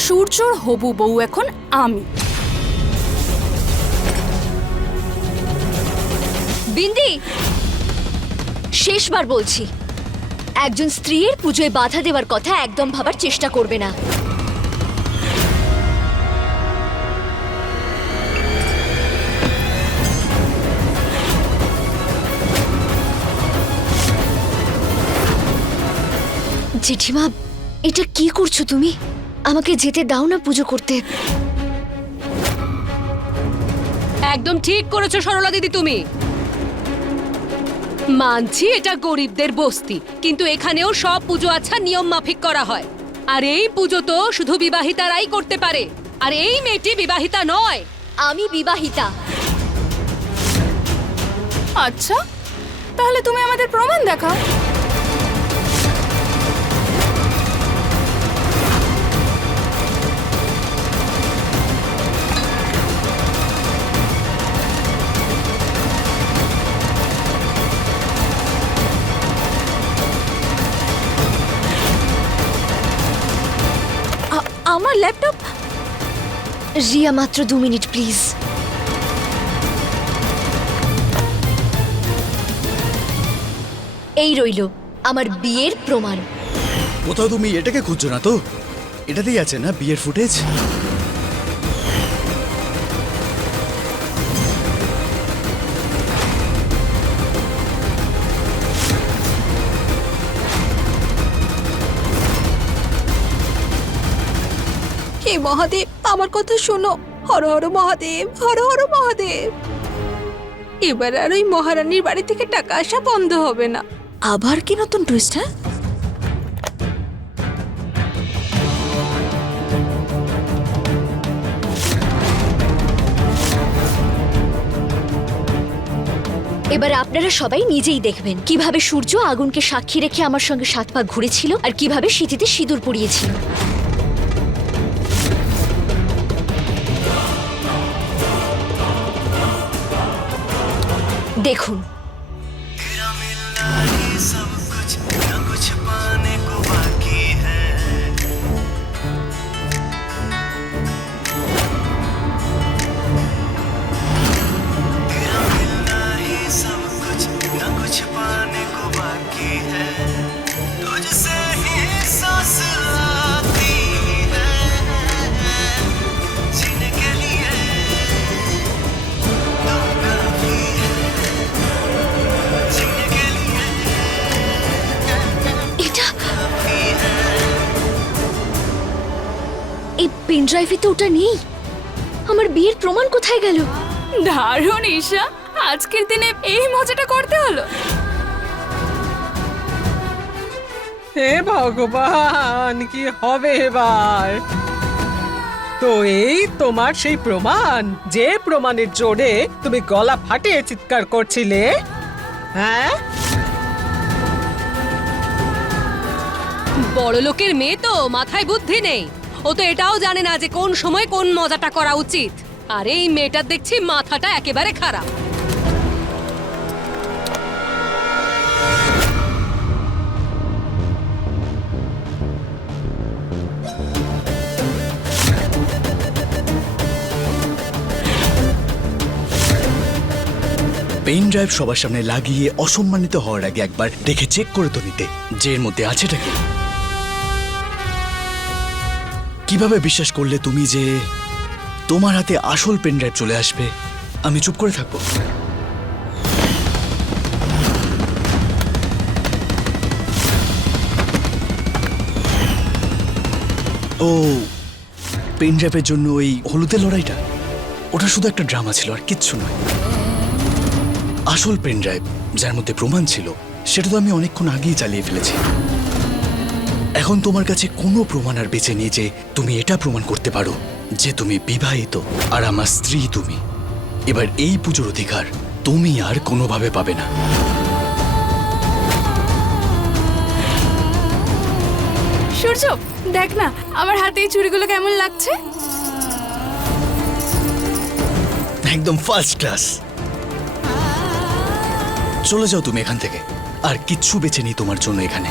সূর্যর হবু বউ এখন আমি। বিন্দি, শেষবার বলছি, একজন স্ত্রীর পুজোয় বাধা দেওয়ার কথা একদম ভাবার চেষ্টা করবে না। জেঠিমা, এটা কি করছো তুমি? আমাকে যেতে দাও না পুজো করতে। একদম ঠিক করেছো সরলা দিদি তুমি। মানছি এটা গরিবদের বস্তি, কিন্তু এখানেও সব পুজো আচ্ছা নিয়ম মাফিক করা হয়। আর এই পুজো তো শুধু বিবাহিতারাই করতে পারে, আর এই মেয়েটি বিবাহিতা নয়। আমি বিবাহিতা। আচ্ছা, তাহলে তুমি আমাদের প্রমাণ দেখাও। আমার ল্যাপটপ। রিয়া, মাত্র 2 মিনিট প্লিজ। এই রইলো আমার বিয়ের প্রমাণ। কোথাও তুমি এটাকে খুঁজছো না তো? এটাতেই আছে না বিয়ের ফুটেজ? হে মহাদেব, আমার কথা শোনো। হর হর মহাদেব, হর হর মহাদেব। এবার আর ওই মহারানীর বাড়ি থেকে টাকা আসা বন্ধ হবে না। আবার কি নতুন টুইস্ট? হ্যাঁ, এবার আপনারা সবাই নিজেই দেখবেন কিভাবে সূর্য আগুনকে সাক্ষী রেখে আমার সঙ্গে 7 পা ঘুরেছিল আর কিভাবে সিঁথিতে সিঁদুর পরিয়েছিল। দেখুন। এই পেন ড্রাইভে তো ওটা নেই। আমার বিয়ের প্রমাণ কোথায় গেল? দারুণ ঈশা, আজকের দিনে এই মজাটা করতে হলো। হে ভগবান, কি হবে এবার? তো এই তোমার সেই প্রমাণ, যে প্রমাণের জোরে তুমি গলা ফাটিয়ে চিৎকার করছিলে। হ্যাঁ, বড় লোকের মেয়ে তো, মাথায় বুদ্ধি নেই। ও তো এটাও জানে না যে কোন সময় কোন মজাটা করা উচিত। আর এই মেয়েটার দেখছি মাথাটা একেবারে খারাপ। পেন ড্রাইভ সবার সামনে লাগিয়ে অসম্মানিত হওয়ার আগে একবার দেখে চেক করে তো নিতে যে এর মধ্যে আছেটা কি। কিভাবে বিশ্বাস করলে তুমি যে তোমার হাতে আসল পেন ড্রাইভ চলে আসবে? আমি চুপ করে থাকবো? ও, পেন ড্রাইভের জন্য ওই হলুদের লড়াইটা, ওটা শুধু একটা ড্রামা ছিল আর কিচ্ছু নয়। আসল পেন ড্রাইভ যার মধ্যে প্রমাণ ছিল সেটা তো আমি অনেকক্ষণ আগেই চালিয়ে ফেলেছি। এখন তোমার কাছে কোনো প্রমাণ আর বেঁচে নেই যে তুমি এটা প্রমাণ করতে পারো যে তুমি বিবাহিত আর আমার স্ত্রী তুমি। এবার এই পুজোর অধিকার তুমি আর কোনোভাবে পাবে না। সূর্য, দেখ না আমার হাতে এই চুড়িগুলো কেমন লাগছে। একদম ফার্স্ট ক্লাস। চলে যাও তুমি এখান থেকে, আর কিচ্ছু বেঁচে নেই তোমার জন্য এখানে।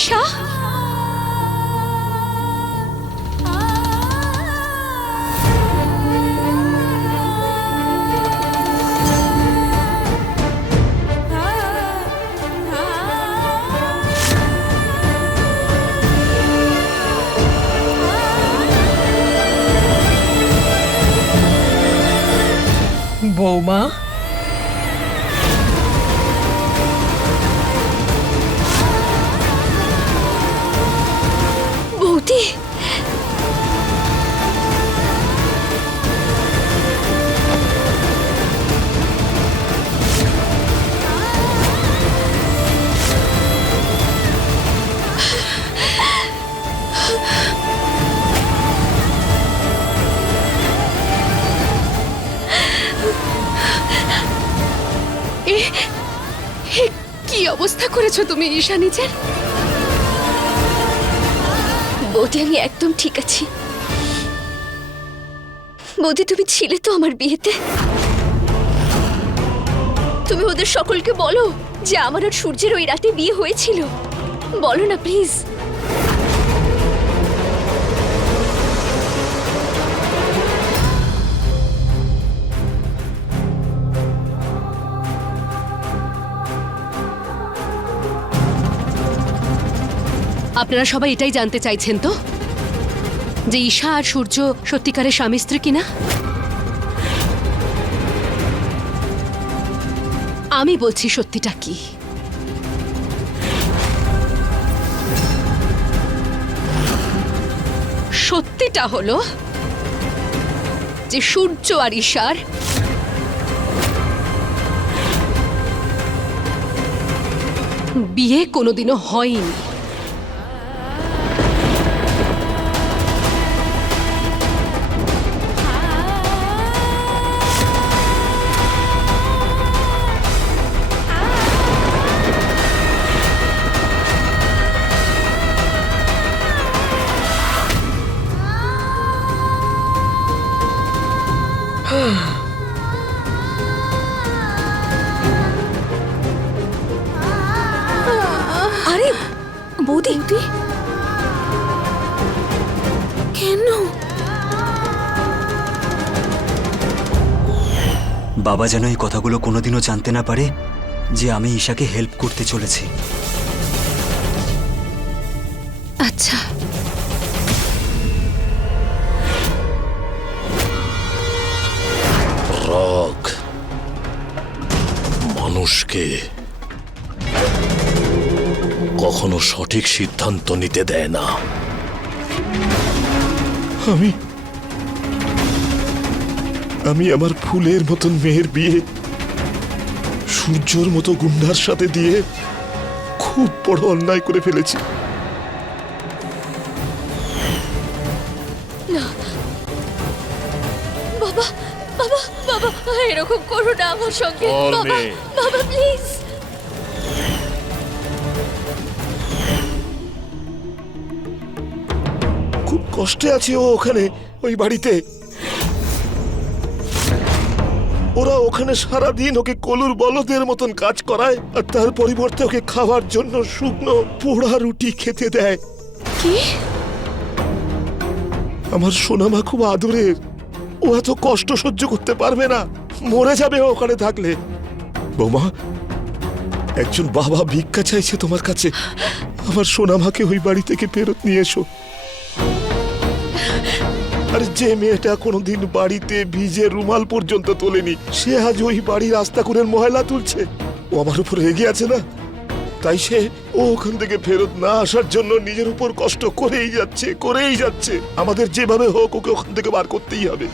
ঈশা, বৌমা, বৌদি, কি অবস্থা করেছো তুমি ঈশা নিজের? বৌদি আমি একদম ঠিক আছি। বৌদি তুমি ছিলে তো আমার বিয়েতে? তুমি ওদের সকলকে বলো যে আমার আর সূর্যের ওই রাতে বিয়ে হয়েছিল। বলো না প্লিজ। আপনারা সবাই এটাই জানতে চাইছেন তো যে ঈশা আর সূর্য সত্যিকারের স্বামী স্ত্রী কিনা? আমি বলছি সত্যিটা কি। সত্যিটা হলো যে সূর্য আর ঈশার বিয়ে কোনোদিনও হয়নি। আরে বৌদি, কেন? বাবা যেন এই কথাগুলো কোনোদিনও জানতে না পারে যে আমি ঈশাকে হেল্প করতে চলেছি। আচ্ছা, রাগ মানুষকে কখনো সঠিক সিদ্ধান্ত নিতে দেয় না। আমি আমার ফুলের মতন মেয়ের বিয়ে সূর্যর মতো গুন্ডার সাথে দিয়ে খুব বড় অন্যায় করে ফেলেছি। বাবা বাবা বাবা এরকম করো না আমার সঙ্গে। ওর বাবা মেয়ে। বাবা প্লিজ। খুব কষ্টে আছে ও ওখানে, ওই বাড়িতে। ওরা ওখানে সারাদিন ওকে কলুর বলদের মতন কাজ করায়, আর তার পরিবর্তে ওকে খাওয়ার জন্য শুকনো পোড়া রুটি খেতে দেয়। কি? আমার সোনামা খুব আদরের, ও এত কষ্ট সহ্য করতে পারবে না, মরে যাবে ও ওখানে থাকলে। বৌমা, একজন বাবা ভিক্ষা চাইছে তোমার কাছে, আমার সোনামাকে ওই বাড়ি থেকে ফেরত নিয়ে এসো। আরে যে মেয়েটা কোনোদিন বাড়িতে ভিজে রুমাল পর্যন্ত তোলেনি, সে আজ ওই বাড়ির আস্তাকুরের ময়লা তুলছে। ও আমার উপর রেগে আছে না, তাই সে ও ওখান থেকে ফেরত না আসার জন্য নিজের উপর কষ্ট করেই যাচ্ছে। আমাদের যেভাবে হোক ওকে ওখান থেকে বার করতেই হবে।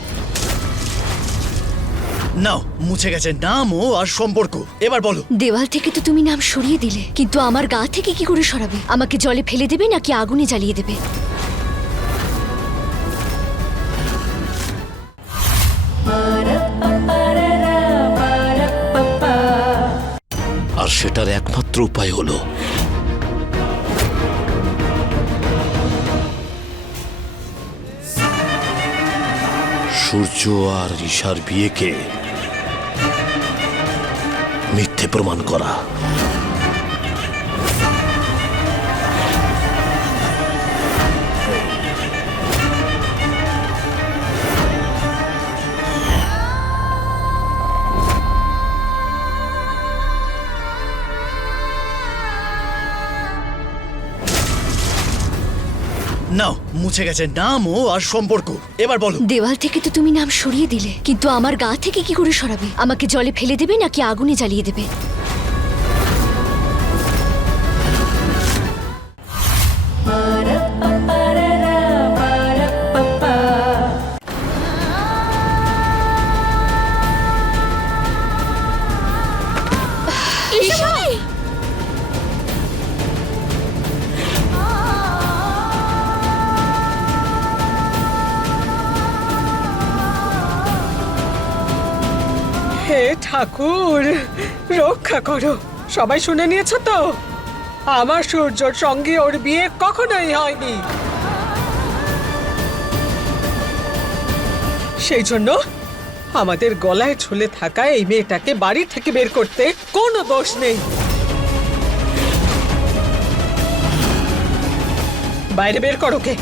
নাও, মুছে গেছে নাম ও আর সম্পর্ক। এবার বলো। দেওয়াল থেকে তো তুমি নাম সরিয়ে দিলে, কিন্তু আমার গা থেকে কি করে সরাবে? আমাকে জলে ফেলে দেবে নাকি আগুনে জ্বালিয়ে দেবে? আর সেটার একমাত্র উপায় হলো সূর্য আর ঈশার বিয়েকে মিথ্যে প্রমাণ করা। নাও, মুছে গেছে নামও আর সম্পর্ক। এবার বলো। দেওয়াল থেকে তো তুমি নাম সরিয়ে দিলে, কিন্তু আমার গা থেকে কি করে সরাবে? আমাকে জলে ফেলে দেবে নাকি আগুনে জ্বালিয়ে দেবে? হে ঠাকুর, রক্ষা করো। সবাই শুনে নিয়েছো তো? আমার সূর্যর সঙ্গে ওর বিয়ে কখনোই হয়নি। সেই জন্য আমাদের গলায় ঝুলে থাকা এই মেয়েটাকে বাড়ি থেকে বের করতে কোনো দোষ নেই। বাইরে বের করো কে।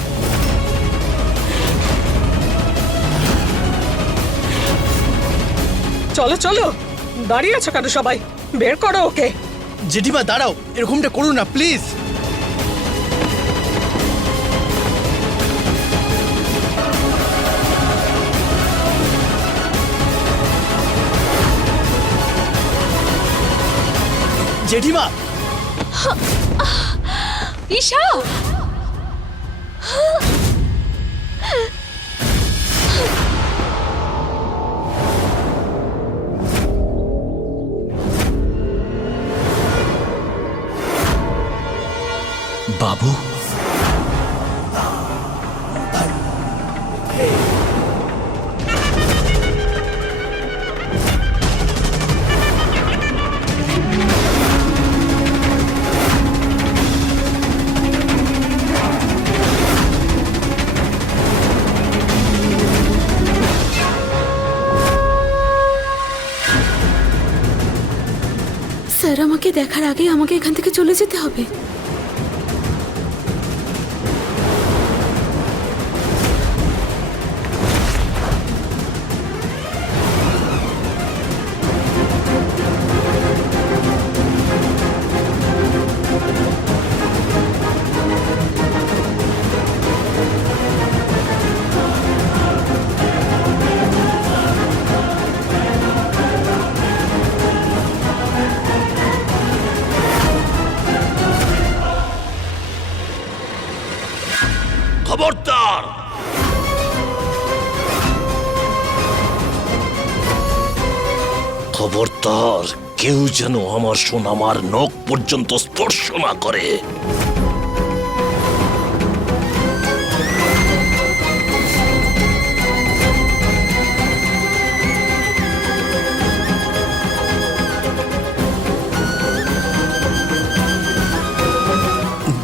চলো চলো, দাঁড়িয়ে আছো কেন সবাই? বের করো ওকে। জেঠিমা দাঁড়াও, এরকমটা করো না প্লিজ। জেঠিমা, ঈশা, বাবু। স্যার, আমাকে দেখার আগে আমাকে এখান থেকে চলে যেতে হবে। খবরদার! খবরদার, কেউ যেন আমার সোনামার নখ পর্যন্ত স্পর্শ না করে।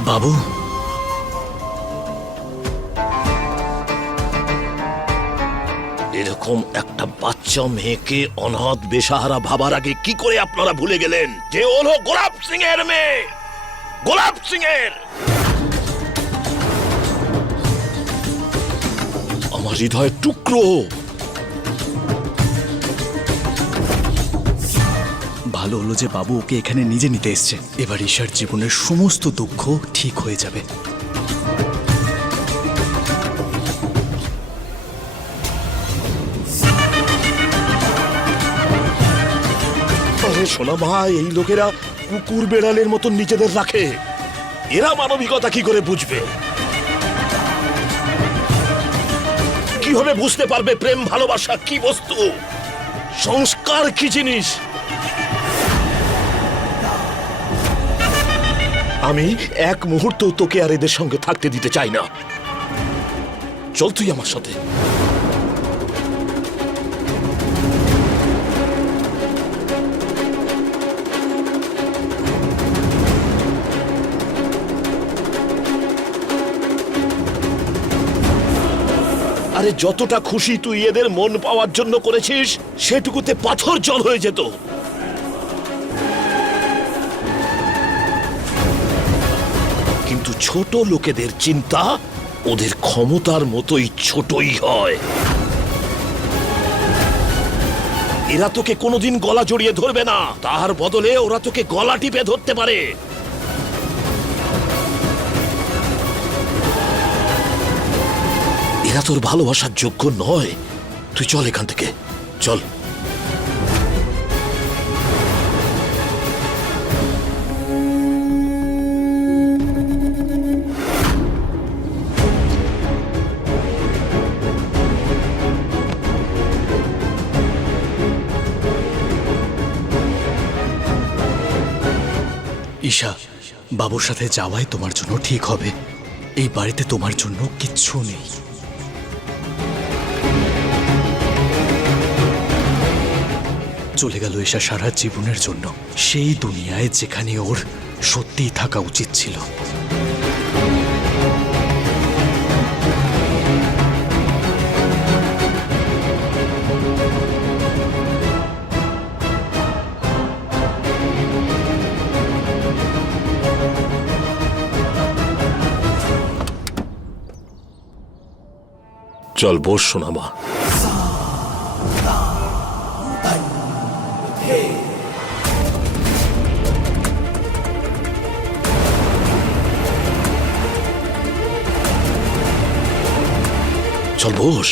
বাবু, এরকম একটা বাচ্চা মেয়েকে অনাথ বেসাহারা ভাবার আগে কি করে আপনারা ভুলে গেলেন যে ও হলো গোলাপ সিং এর মেয়ে? গোলাপ সিং এর আমার হৃদয়ের টুকরো। ভালো হলো যে বাবু ওকে এখানে নিজে নিতে এসছে। এবার ঈশার জীবনের সমস্ত দুঃখ ঠিক হয়ে যাবে। আরে সোনা মা, এই লোকেরা কুকুর বেড়ালের মতন নিজেদের রাখে। এরা মানবিকতা কি করে বুঝবে? কিভাবে বুঝতে পারবে প্রেম ভালোবাসা কি বস্তু, সংস্কার কি জিনিস? আমি এক মুহূর্ত তোকে আর এদের সঙ্গে থাকতে দিতে চাই না। চল তুই আমার সাথে। আরে যতটা খুশি তুই এদের মন পাওয়ার জন্য করেছিস, সেটুকুতে পাথর জল হয়ে যেত। কিন্তু ছোট লোকেদের চিন্তা ওদের ক্ষমতার মতোই ছোটই হয়। এরা তোকে কোনোদিন গলা জড়িয়ে ধরবে না, তার বদলে ওরা তোকে গলা টিপে ধরতে পারে। এরা তোর ভালোবাসার যোগ্য নয়। তুই চল এখান থেকে, চল। ঈশা, বাবুর সাথে যাওয়াই তোমার জন্য ঠিক হবে। এই বাড়িতে তোমার জন্য কিচ্ছু নেই। চলে গেল ঈশা সারা জীবনের জন্য, সেই দুনিয়ায় যেখানে ওর সত্যিই থাকা উচিত ছিল। চল বস সোনা মা। চল বস।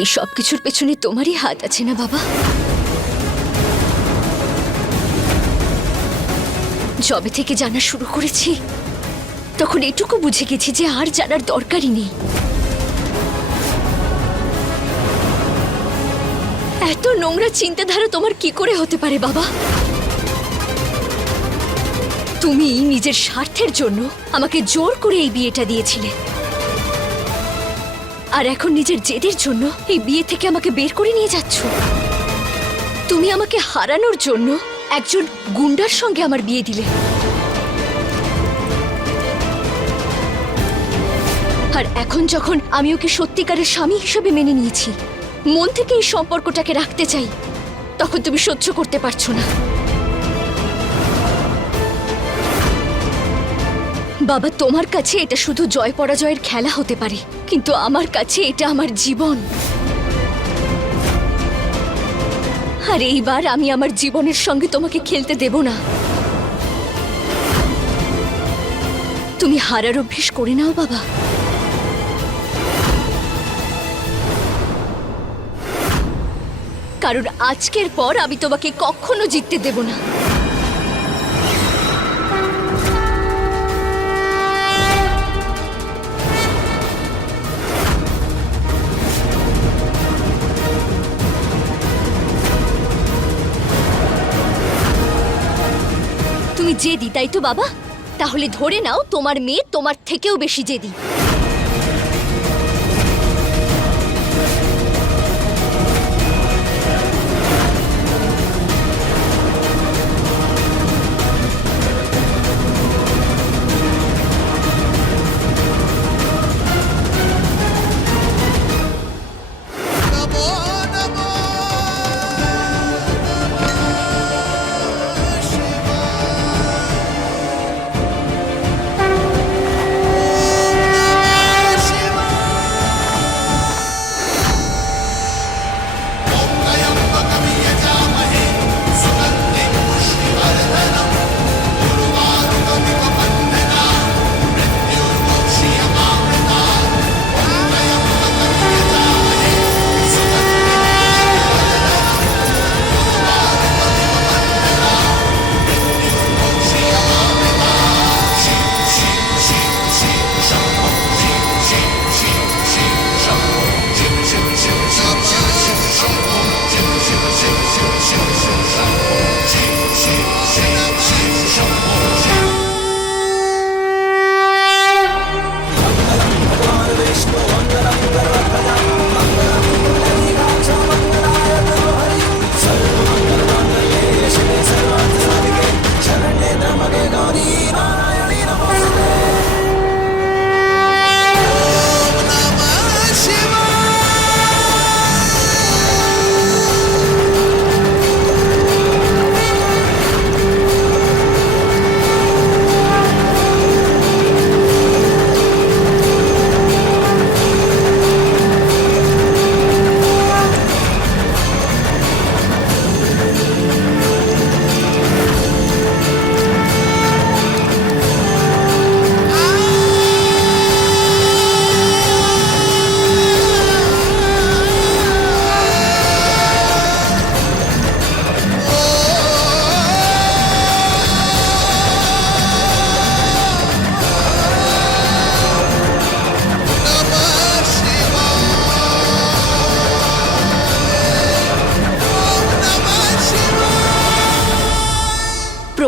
এই সব কিছুর পেছনে তোমারই হাত আছে না বাবা? যবে থেকে জানা শুরু করেছি তখন এটুকু বুঝে গেছি যে আর জানার দরকারই নেই। এত নোংরা চিন্তাধারা তোমার কি করে হতে পারে বাবা? তুমি নিজের স্বার্থের জন্য আমাকে জোর করে এই বিয়েটা দিয়েছিলে, আর এখন নিজের জেদের জন্য এই বিয়ে থেকে আমাকে বের করে নিয়ে যাচ্ছ। তুমি আমাকে হারানোর জন্য একজন গুন্ডার সঙ্গে আমার বিয়ে দিলে, আর এখন যখন আমি ওকে সত্যিকারের স্বামী হিসেবে মেনে নিয়েছি, মন থেকে এই সম্পর্কটাকে রাখতে চাই, তখন তুমি সহ্য করতে পারছো না। বাবা, তোমার কাছে এটা শুধু জয় পরাজয়ের খেলা হতে পারে, কিন্তু আমার কাছে এটা আমার জীবন। আর এইবার আমি আমার জীবনের সঙ্গে তোমাকে খেলতে দেব না। তুমি হারার অভ্যেস করে নাও বাবা। কারণ আজকের পর আমি তোমাকে কখনো জিততে দেব না। তুমি জেদি, তাই তো বাবা? তাহলে ধরে নাও তোমার মেয়ে তোমার থেকেও বেশি জেদি।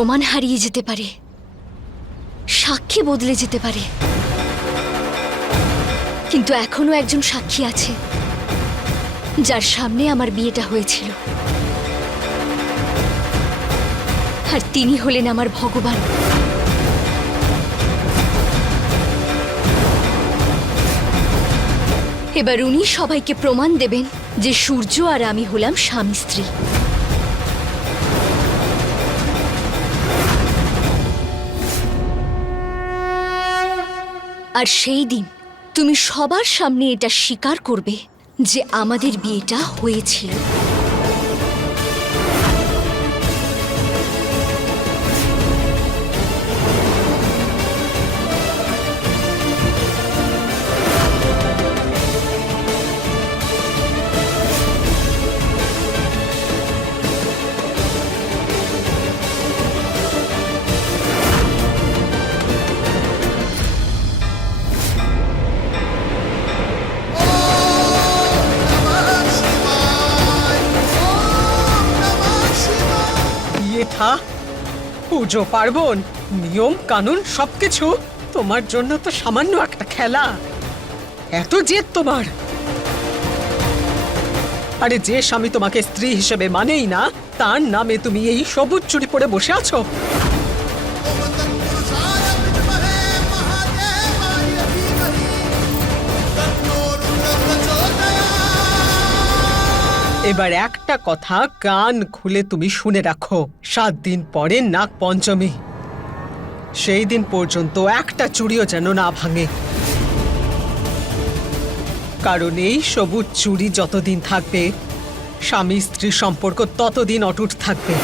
প্রমাণ হারিয়ে যেতে পারে, সাক্ষী বদলে যেতে পারে, কিন্তু এখনো একজন সাক্ষী আছে যার সামনে আমার বিয়েটা হয়েছিল, আর তিনি হলেন আমার ভগবান। এবার উনি সবাইকে প্রমাণ দেবেন যে সূর্য আর আমি হলাম স্বামী স্ত্রী। আর সেই দিন তুমি সবার সামনে এটা স্বীকার করবে যে আমাদের বিয়েটা হয়েছিল। বিয়ে থা, পুজো পার্বণ, নিয়ম কানুন সবকিছু তোমার জন্য তো সামান্য একটা খেলা। এত জেদ তোমার? আরে যে স্বামী তোমাকে স্ত্রী হিসেবে মানেই না, তার নামে তুমি এই সবুজ চুড়ি পরে বসে আছো। এবার একটা কথা কান খুলে তুমি শুনে রাখো, 7 দিন পরে নাগ পঞ্চমী, সেই দিন পর্যন্ত একটা চুড়িও যেন না ভাঙে, কারণ এই সবুজ চুড়ি যতদিন থাকবে স্বামী স্ত্রীর সম্পর্ক ততদিন অটুট থাকবে।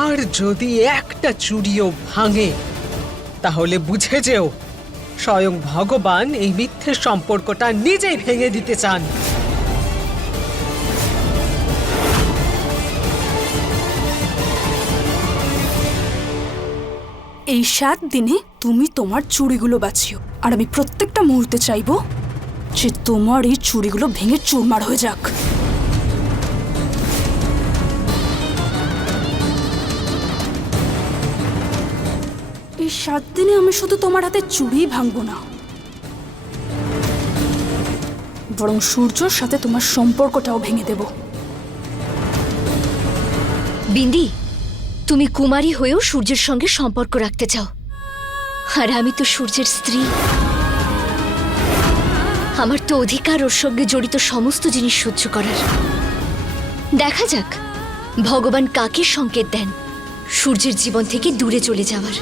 আর যদি একটা চুড়িও ভাঙে তাহলে বুঝে যেও স্বয়ং ভগবান এই মিথ্যে সম্পর্কটা নিজেই ভেঙে দিতে চান। এই 7 দিনে তুমি তোমার চুড়িগুলো বাঁচিও, আর আমি প্রত্যেকটা মুহূর্তে চাইবো যে তোমার এই চুড়িগুলো ভেঙে চুরমার হয়ে যাক। এই 7 দিনে আমি শুধু তোমার হাতে চুড়ি ভাঙবো না, বরং সূর্যর সাথে তোমার সম্পর্কটাও ভেঙে দেব। বিন্দি, তুমি কুমারী হয়েও সূর্যের সঙ্গে সম্পর্ক রাখতে চাও, আর আমি তো সূর্যের স্ত্রী। আমার তো অধিকার ওর সঙ্গে জড়িত সমস্ত জিনিস সহ্য করার। দেখা যাক ভগবান কাকে সংকেত দেন সূর্যের জীবন থেকে দূরে চলে যাওয়ার।